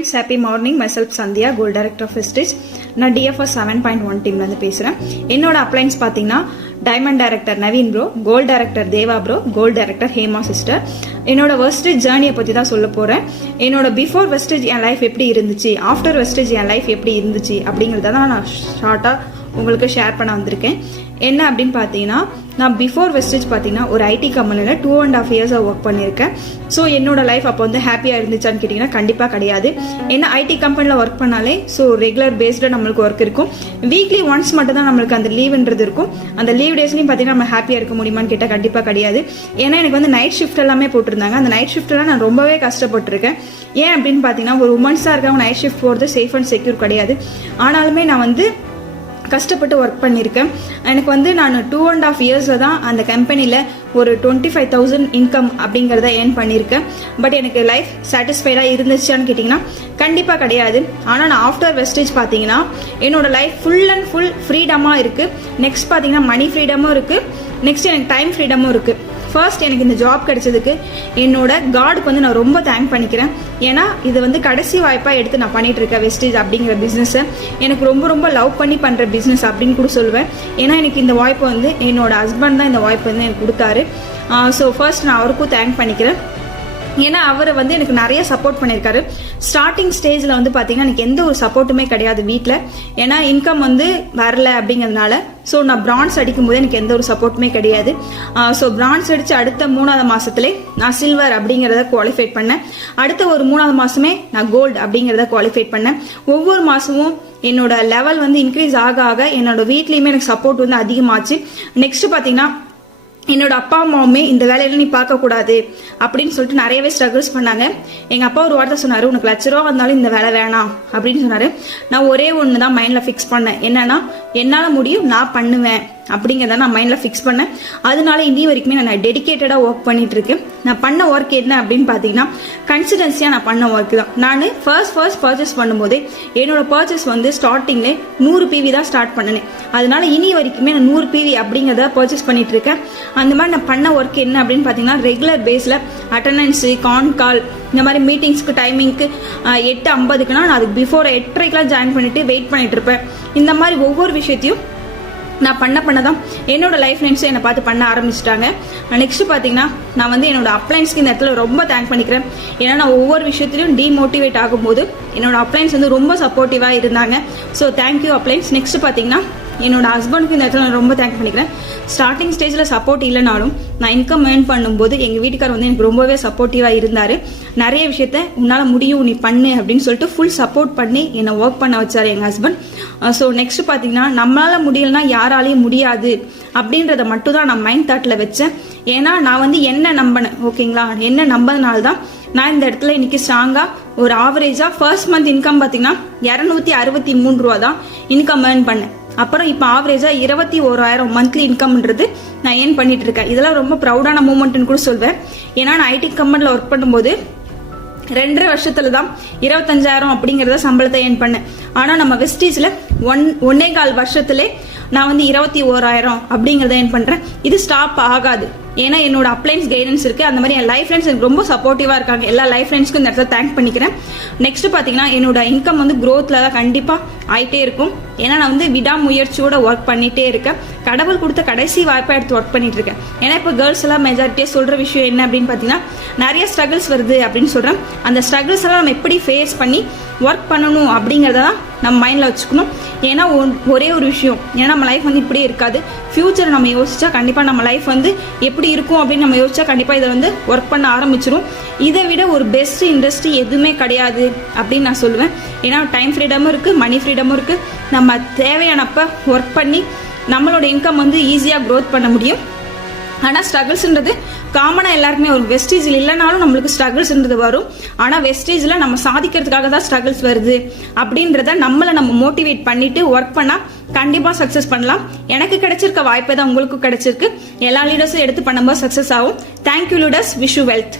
Friends, happy morning. Myself Sandhya, gold director of Vestige. நான் DFS 7.1 டீம்ல இருந்து பேசுறேன். என்னோட அப்ளைன்ஸ் பாத்தீங்கன்னா diamond director Naveen bro, gold director Deva bro, gold director Hema sister. என்னோட வெஸ்டேஜ் ஜேர்னியை பத்தி தான் சொல்ல போறேன். என்னோட பிஃபோர் வெஸ்டேஜ் என் லைஃப் எப்படி இருந்துச்சு, ஆஃப்டர் வெஸ்டேஜ் என் லைஃப் எப்படி இருந்துச்சு அப்படிங்கறத தான் நான் ஷார்ட்டா உங்களுக்கு ஷேர் பண்ண வந்திருக்கேன். என்ன அப்படின்னு பார்த்தீங்கன்னா, நான் பிஃபோர் வெஸ்டேஜ் பார்த்தீங்கன்னா ஒரு ஐடி கம்பெனியில் 2.5 years ஒர்க் பண்ணியிருக்கேன். ஸோ என்னோட லைஃப் அப்போ வந்து ஹாப்பியாக இருந்துச்சான்னு கேட்டிங்கன்னா கண்டிப்பாக கிடையாது. ஏன்னா ஐடி கம்பெனியில் ஒர்க் பண்ணாலே ஸோ ரெகுலர் பேஸ்டாக நம்மளுக்கு ஒர்க் இருக்கும். வீக்லி ஒன்ஸ் மட்டும் தான் நம்மளுக்கு அந்த லீவுன்றது இருக்கும். அந்த லீவ் டேஸ்லையும் பார்த்தீங்கன்னா நம்ம ஹாப்பியாக இருக்க முடியுமான்னு கேட்டால் கண்டிப்பாக கிடையாது. ஏன்னா எனக்கு வந்து நைட் ஷிஃப்ட் எல்லாமே போட்டிருந்தாங்க. அந்த நைட் ஷிஃப்ட்லாம் நான் ரொம்பவே கஷ்டப்பட்டிருக்கேன். ஏன் அப்படின்னு பார்த்தீங்கன்னா, ஒரு உமன்ஸாக இருக்கவங்க நைட் ஷிஃப்ட் போகிறது சேஃப் அண்ட் செக்யூர் கிடையாது. ஆனாலுமே நான் வந்து கஷ்டப்பட்டு ஒர்க் பண்ணியிருக்கேன். எனக்கு வந்து நான் 2.5 years தான் அந்த கம்பெனியில் ஒரு 25,000 இன்கம் அப்படிங்கிறத ஏர்ன் பண்ணியிருக்கேன். பட் எனக்கு லைஃப் சாட்டிஸ்ஃபைடாக இருந்துச்சான்னு கேட்டிங்கன்னா கண்டிப்பாக கிடையாது. ஆனால் நான் ஆஃப்டர் வெஸ்டேஜ் பார்த்தீங்கன்னா என்னோட லைஃப் ஃபுல் அண்ட் ஃபுல் ஃப்ரீடமாக இருக்குது. நெக்ஸ்ட் பார்த்தீங்கன்னா மணி ஃப்ரீடமும் இருக்குது. நெக்ஸ்ட் எனக்கு டைம் ஃப்ரீடமும் இருக்குது. ஃபர்ஸ்ட் எனக்கு இந்த ஜாப் கிடைச்சதுக்கு என்னோட காடுக்கு வந்து நான் ரொம்ப தேங்க் பண்ணிக்கிறேன். ஏன்னா இது வந்து கடைசி வாய்ப்பாக எடுத்து நான் பண்ணிட்டு இருக்கேன். வெஸ்டேஜ் அப்படிங்கிற பிஸ்னஸை எனக்கு ரொம்ப ரொம்ப லவ் பண்ணி பண்ணுற பிஸ்னஸ் அப்படின்னு கூட சொல்லுவேன். ஏன்னா எனக்கு இந்த வாய்ப்பு வந்து என்னோட ஹஸ்பண்ட் தான் இந்த வாய்ப்பு வந்து எனக்கு கொடுத்தாரு. ஸோ ஃபர்ஸ்ட் நான் அவருக்கும் தேங்க் பண்ணிக்கிறேன். ஏன்னா அவர் வந்து எனக்கு நிறைய சப்போர்ட் பண்ணியிருக்காரு. ஸ்டார்டிங் ஸ்டேஜில் வந்து பார்த்தீங்கன்னா எனக்கு எந்த ஒரு சப்போர்ட்டுமே கிடையாது வீட்டில். ஏன்னா இன்கம் வந்து வரல அப்படிங்கிறதுனால ஸோ நான் பிரான்ஸ் அடிக்கும் போது எனக்கு எந்த ஒரு சப்போர்ட்டுமே கிடையாது. ஸோ பிரான்ஸ் அடித்து அடுத்த 3வது மாதத்துலேயே நான் சில்வர் அப்படிங்கிறத குவாலிஃபை பண்ணேன். அடுத்த ஒரு 3வது மாதமே நான் கோல்டு அப்படிங்கிறத குவாலிஃபை பண்ணேன். ஒவ்வொரு மாதமும் என்னோட லெவல் வந்து இன்க்ரீஸ் ஆக ஆக என்னோட வீட்லேயுமே எனக்கு சப்போர்ட் வந்து அதிகமாச்சு. நெக்ஸ்ட் பார்த்தீங்கன்னா என்னோட அப்பா அம்மாவுமே இந்த வேலையில நீ பார்க்கக்கூடாது அப்படின்னு சொல்லிட்டு நிறையவே ஸ்ட்ரகிள்ஸ் பண்ணாங்க. எங்கள் அப்பா ஒரு வார்த்தை சொன்னார், உனக்கு ₹1,00,000 வந்தாலும் இந்த வேலை வேணாம் அப்படின்னு சொன்னார். நான் ஒரே ஒன்று தான் மைண்டில் ஃபிக்ஸ் பண்ணேன். என்னன்னா, என்னால் முடியும், நான் பண்ணுவேன் அப்படிங்கிறத நான் மைண்டில் ஃபிக்ஸ் பண்ணேன். அதனால இன்னி வரைக்குமே நான் டெடிக்கேட்டடாக ஒர்க் பண்ணிட்டு இருக்கேன். நான் பண்ண ஒர்க் என்ன அப்படின்னு பார்த்தீங்கன்னா, கன்சிஸ்டன்சியாக நான் பண்ண ஒர்க் தான். நான் ஃபர்ஸ்ட் பர்ச்சேஸ் பண்ணும்போது என்னோட பர்ச்சேஸ் வந்து ஸ்டார்டிங்ல 100 PV தான் ஸ்டார்ட் பண்ணினேன். அதனால இனி வரைக்குமே நான் 100 PV அப்படிங்கிறத பர்ச்சேஸ் பண்ணிட்டு இருக்கேன். அந்த மாதிரி நான் பண்ண ஒர்க் என்ன அப்படின்னு பார்த்தீங்கன்னா, ரெகுலர் பேஸில் அட்டண்டன்ஸு, கான் கால், இந்த மாதிரி மீட்டிங்ஸ்க்கு டைமிங்க்கு 8:50க்குனா நான் அதுக்கு பிஃபோர் 8:30க்கெலாம் ஜாயின் பண்ணிட்டு வெயிட் பண்ணிட்டு இருப்பேன். இந்த மாதிரி ஒவ்வொரு விஷயத்தையும் நான் பண்ணதான் என்னோட லைஃப் லைன்ஸும் என்னை பார்த்து பண்ண ஆரம்பிச்சிட்டாங்க. நெக்ஸ்ட் பார்த்தீங்கன்னா, நான் வந்து என்னோட அப்ளைன்ஸ்க்கு இந்த இடத்துல ரொம்ப தேங்க் பண்ணிக்கிறேன். ஏன்னா நான் ஒவ்வொரு விஷயத்திலையும் டிமோட்டிவேட் ஆகும்போது என்னோட அப்ளைன்ஸ் வந்து ரொம்ப சப்போர்ட்டிவாக இருந்தாங்க. So thank you appliance. நெக்ஸ்ட் பார்த்தீங்கன்னா, என்னோட ஹஸ்பண்டுக்கு இந்த இடத்துல நான் ரொம்ப தேங்க் பண்ணிக்கிறேன். ஸ்டார்டிங் ஸ்டேஜில் சப்போர்ட் இல்லைனாலும் நான் இன்கம் ஏர்ன் பண்ணும்போது எங்கள் வீட்டுக்கார் வந்து எனக்கு ரொம்பவே சப்போர்ட்டிவாக இருந்தார். நிறைய விஷயத்த உன்னால் முடியும், நீ பண்ணு அப்படின்னு சொல்லிட்டு ஃபுல் சப்போர்ட் பண்ணி என்னை ஒர்க் பண்ண வச்சார் எங்கள் ஹஸ்பண்ட். ஸோ நெக்ஸ்ட் பார்த்தீங்கன்னா, நம்மளால் முடியலன்னா யாராலையும் முடியாது அப்படின்றத மட்டும் தான் நான் மைண்ட் தாட்டில் வச்சேன். ஏன்னா நான் வந்து என்ன நம்பினேன், ஓகேங்களா, என்ன நம்பதுனால தான் நான் இந்த இடத்துல இன்னைக்கு ஸ்ட்ராங்கா ஒரு ஆவரேஜா ஃபர்ஸ்ட் மந்த் இன்கம் பார்த்தீங்கன்னா ₹263 தான் இன்கம் ஏர்ன் பண்ணேன். அப்புறம் இப்போ ஆவரேஜா 21,000 மந்த்லி இன்கம்ன்றது நான் ஏர்ன் பண்ணிட்டு இருக்கேன். இதெல்லாம் ரொம்ப ப்ரௌடான மூமெண்ட்னு கூட சொல்வேன். ஏன்னா நான் ஐடி கம்பெனியில் ஒர்க் பண்ணும்போது 2.5 வருஷத்துல தான் 25,000 அப்படிங்கிறத சம்பளத்தை ஏர்ன் பண்ணேன். ஆனா நம்ம வெஸ்டேஜ்ல 1.25 வருஷத்துல நான் வந்து 21,000 அப்படிங்கறத ஏர்ன் பண்றேன். இது ஸ்டாப் ஆகாது. ஏன்னா என்னோட அப்ளைன்ஸ் கைடன்ஸ் இருக்கு. அந்த மாதிரி என் லைஃப் ஃப்ரெண்ட்ஸ் எனக்கு ரொம்ப சப்போர்ட்டிவா இருக்காங்க. எல்லா லைஃப் ஃப்ரெண்ட்ஸ்க்கும் இந்த இடத்துல தேங்க் பண்ணிக்கிறேன். நெக்ஸ்ட் பாத்தீங்கன்னா, என்னோட இன்கம் வந்து growthல தான் கண்டிப்பா ஆயிட்டே இருக்கும். ஏன்னா நான் வந்து விடாமுயற்சியோட ஒர்க் பண்ணிட்டே இருக்கேன். கடவுள் கொடுத்த கடைசி வாய்ப்பா எடுத்து ஒர்க் பண்ணிட்டு இருக்கேன். ஏன்னா இப்போ கேர்ள்ஸ் எல்லாம் மெஜாரிட்டியா சொல்ற விஷயம் என்ன அப்படின்னு பாத்தீங்கன்னா, நிறைய ஸ்ட்ரகிள்ஸ் வருது அப்படின்னு சொல்றேன். அந்த ஸ்ட்ரகிள்ஸ் எல்லாம் நம்ம எப்படி ஃபேஸ் பண்ணி ஒர்க் பண்ணணும் அப்படிங்கறத நம்ம மைண்ட்ல வச்சுக்கணும். ஏன்னா ஒரே ஒரு விஷயம், ஏன்னா நம்ம லைஃப் வந்து இப்படியே இருக்காது. ஃபியூச்சர் நம்ம யோசிச்சா கண்டிப்பா நம்ம லைஃப் வந்து எப்படி இருக்கும் அப்படின்னு நம்ம யோசிச்சா கண்டிப்பா இதை வந்து ஒர்க் பண்ண ஆரம்பிச்சிடும். இதை விட ஒரு பெஸ்ட் இண்டஸ்ட்ரி எதுவுமே கிடையாது அப்படின்னு நான் சொல்லுவேன். ஏன்னா டைம் ஃப்ரீடமும் இருக்கு, மணி ஃப்ரீடமும் இருக்கு. நம்ம தேவையானப்ப ஒர்க் பண்ணி நம்மளோட இன்கம் வந்து ஈஸியா க்ரோத் பண்ண முடியும். ஆனால் ஸ்ட்ரகிள்ஸ்ன்றது காமனாக எல்லாருக்குமே ஒரு வெஸ்டேஜில் இல்லைனாலும் நம்மளுக்கு ஸ்ட்ரகிள்ஸ்ன்றது வரும். ஆனால் வெஸ்டேஜில் நம்ம சாதிக்கிறதுக்காக தான் ஸ்ட்ரகிள்ஸ் வருது அப்படின்றத நம்ம மோட்டிவேட் பண்ணிட்டு ஒர்க் பண்ணால் கண்டிப்பாக சக்ஸஸ் பண்ணலாம். எனக்கு கிடைச்சிருக்க வாய்ப்பை தான் உங்களுக்கு கிடைச்சிருக்கு. எல்லா லீடர்ஸும் எடுத்து பண்ணும்போது சக்ஸஸ் ஆகும். Thank you leaders. Wish you wealth.